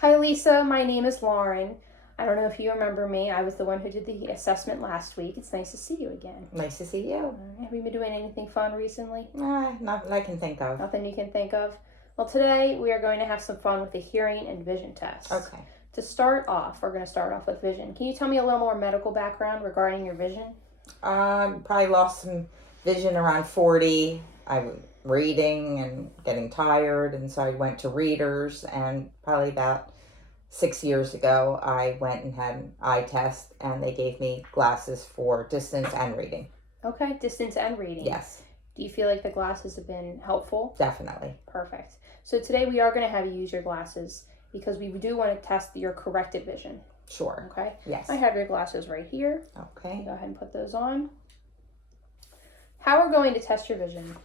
Hi, Lisa. My name is Lauren. I don't know if you remember me. I was the one who did the assessment last week. It's nice to see you again. Nice to see you. Have you been doing anything fun recently? Nothing I can think of. Nothing you can think of? Well, today we are going to have some fun with the hearing and vision tests. Okay. To start off, we're going to start off with vision. Can you tell me a little more medical background regarding your vision? Probably lost some vision around 40. I was reading and getting tired, and so I went to readers, and probably about 6 years ago, I went and had an eye test, and they gave me glasses for distance and reading. Okay, distance and reading. Yes. Do you feel like the glasses have been helpful? Definitely. Perfect. So today we are going to have you use your glasses because we do want to test your corrected vision. Sure. Okay? Yes. I have your glasses right here. Okay. Go ahead and put those on. How we're going to test your vision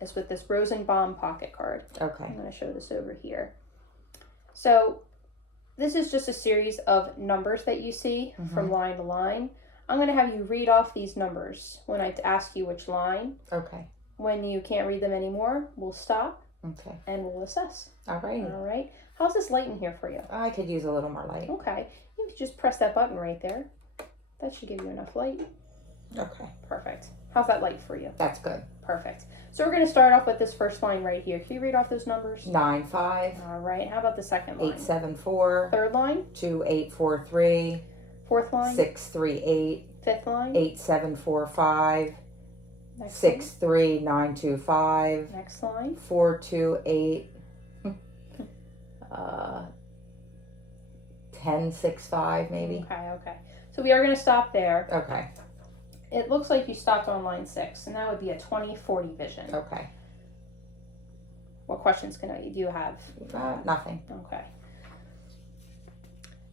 is with this Rosenbaum pocket card. Okay. I'm going to show this over here. So this is just a series of numbers that you see from line to line. I'm going to have you read off these numbers when I ask you which line. Okay. When you can't read them anymore, we'll stop. Okay. And we'll assess. All right. All right. How's this light in here for you? I could use a little more light. Okay. You just press that button right there. That should give you enough light. Okay. Perfect. How's that light for you? That's good. Perfect. So we're going to start off with this first line right here. Can you read off those numbers? 95. All right. How about the second line? 874. Third line? 2843. Fourth line? 638. Fifth line? 8745. Next 63925. line? Next line? 428. 1065 maybe. Okay. So we are going to stop there. Okay. It looks like you stopped on line 6, and that would be a 20/40 vision. Okay. What questions do you have? Nothing. Okay.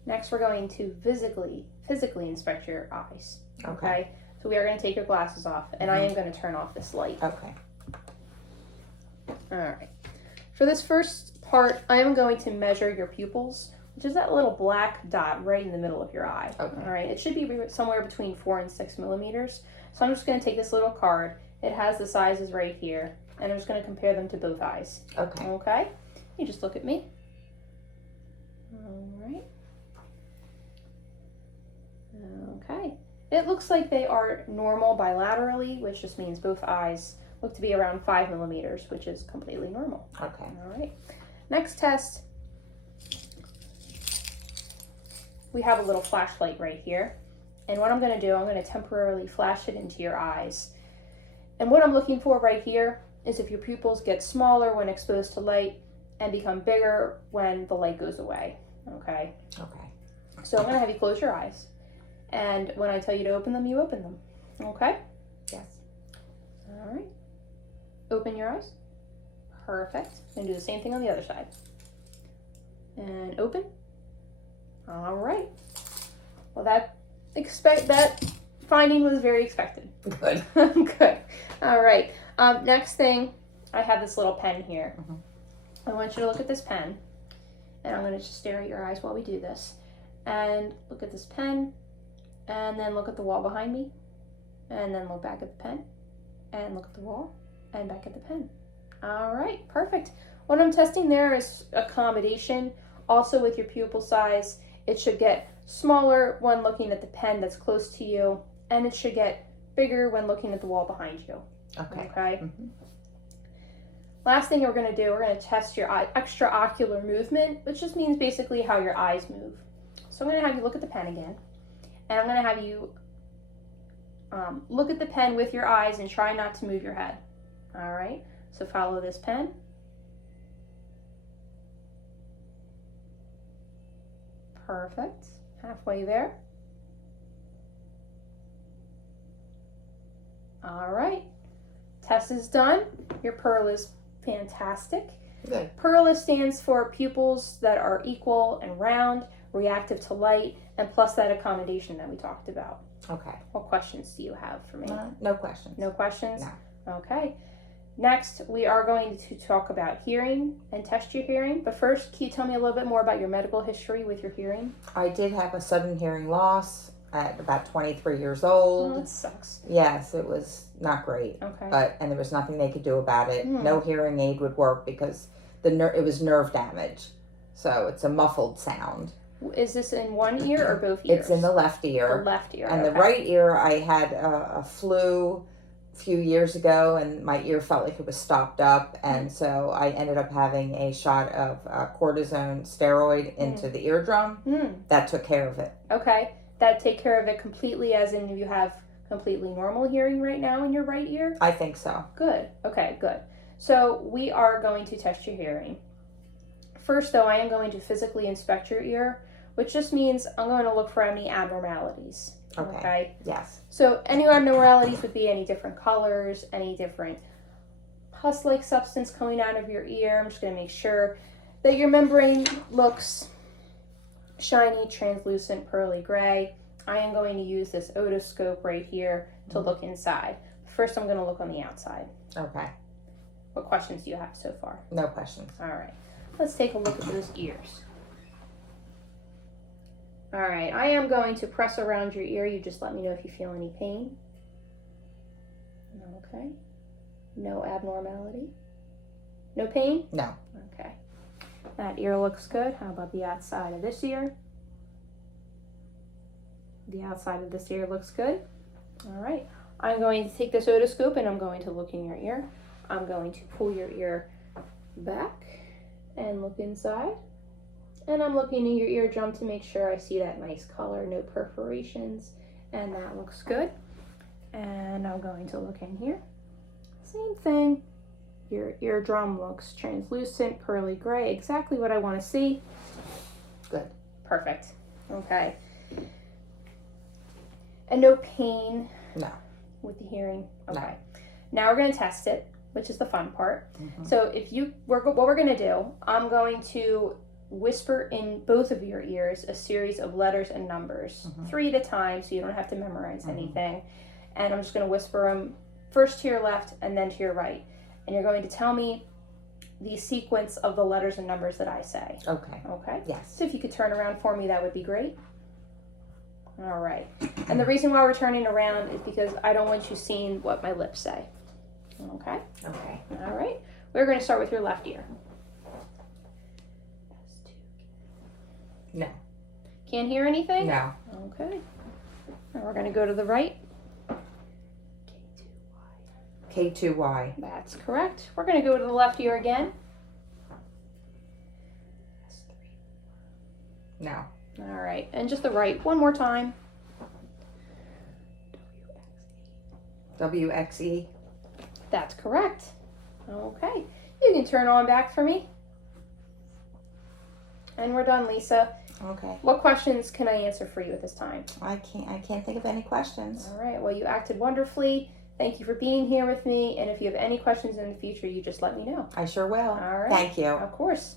Next, we're going to physically inspect your eyes. Okay. So we are going to take your glasses off, and I am going to turn off this light. Okay. All right. For this first part, I am going to measure your pupils, which is that little black dot right in the middle of your eye. Okay. All right. It should be somewhere between 4 and 6 millimeters. So I'm just going to take this little card. It has the sizes right here, and I'm just going to compare them to both eyes. Okay. Okay. You just look at me. All right. Okay. It looks like they are normal bilaterally, which just means both eyes look to be around 5 millimeters, which is completely normal. Okay. All right. Next test. We have a little flashlight right here. And what I'm going to do, I'm going to temporarily flash it into your eyes. And what I'm looking for right here is if your pupils get smaller when exposed to light and become bigger when the light goes away. Okay? Okay. So I'm going to have you close your eyes. And when I tell you to open them, you open them. Okay? Yes. All right. Open your eyes. Perfect. And do the same thing on the other side. And open. All right. Well, that finding was very expected. Good. Good. All right. Next thing, I have this little pen here. I want you to look at this pen. And I'm going to just stare at your eyes while we do this. And look at this pen. And then look at the wall behind me. And then look back at the pen. And look at the wall. And back at the pen. All right. Perfect. What I'm testing there is accommodation. Also with your pupil size, it should get smaller when looking at the pen that's close to you. And it should get bigger when looking at the wall behind you. Okay. Okay. Last thing we're going to do, we're going to test your extraocular movement, which just means basically how your eyes move. So I'm going to have you look at the pen again. And I'm going to have you look at the pen with your eyes and try not to move your head. All right? So follow this pen. Perfect. Halfway there. All right. Test is done. Your PERL is fantastic. Good. PERL stands for pupils that are equal and round, reactive to light, and plus that accommodation that we talked about. Okay. What questions do you have for me? No questions. No questions? No. Okay. Next, we are going to talk about hearing and test your hearing. But first, can you tell me a little bit more about your medical history with your hearing? I did have a sudden hearing loss at about 23 years old. Oh, that sucks. Yes, it was not great. Okay. And there was nothing they could do about it. No hearing aid would work because it was nerve damage. So it's a muffled sound. Is this in one ear or both ears? It's in the left ear. The left ear. And okay. the right ear, I had a flu a few years ago, and my ear felt like it was stopped up. And so I ended up having a shot of cortisone steroid into the eardrum. That took care of it. Okay. That take care of it completely, as in you have completely normal hearing right now in your right ear? I think so. Good. Okay, good. So we are going to test your hearing. First, though, I am going to physically inspect your ear, which just means I'm going to look for any abnormalities. Okay? Yes. So any abnormalities would be any different colors, any different pus-like substance coming out of your ear. I'm just going to make sure that your membrane looks shiny, translucent, pearly gray. I am going to use this otoscope right here to look inside. First, I'm going to look on the outside. Okay. What questions do you have so far? No questions. All right. Let's take a look at those ears. All right. I am going to press around your ear. You just let me know if you feel any pain. Okay. No abnormality. No pain? No. Okay. That ear looks good. How about the outside of this ear? The outside of this ear looks good. All right. I'm going to take this otoscope and I'm going to look in your ear. I'm going to pull your ear back and look inside. And I'm looking in your eardrum to make sure I see that nice color, no perforations, and that looks good. And I'm going to look in here. Same thing. Your eardrum looks translucent, pearly gray, exactly what I want to see. Good. Perfect. Okay. And no pain? No. With the hearing? Okay. No. Now we're going to test it, which is the fun part. So what we're going to do, I'm going to whisper in both of your ears a series of letters and numbers, 3 at a time, so you don't have to memorize anything. And I'm just going to whisper them first to your left and then to your right. And you're going to tell me the sequence of the letters and numbers that I say. Okay. Okay? Yes. So if you could turn around for me, that would be great. All right. And the reason why we're turning around is because I don't want you seeing what my lips say. Okay? Okay. All right. We're going to start with your left ear. No. Can't hear anything? No. Okay. Now we're going to go to the right. K2Y. That's correct. We're going to go to the left ear again. No. All right. And just the right. One more time. WXE. That's correct. Okay. You can turn on back for me. And we're done, Lisa. Okay. What questions can I answer for you at this time? I can't think of any questions. All right. Well, you acted wonderfully. Thank you for being here with me. And if you have any questions in the future, you just let me know. I sure will. All right. Thank you. Of course.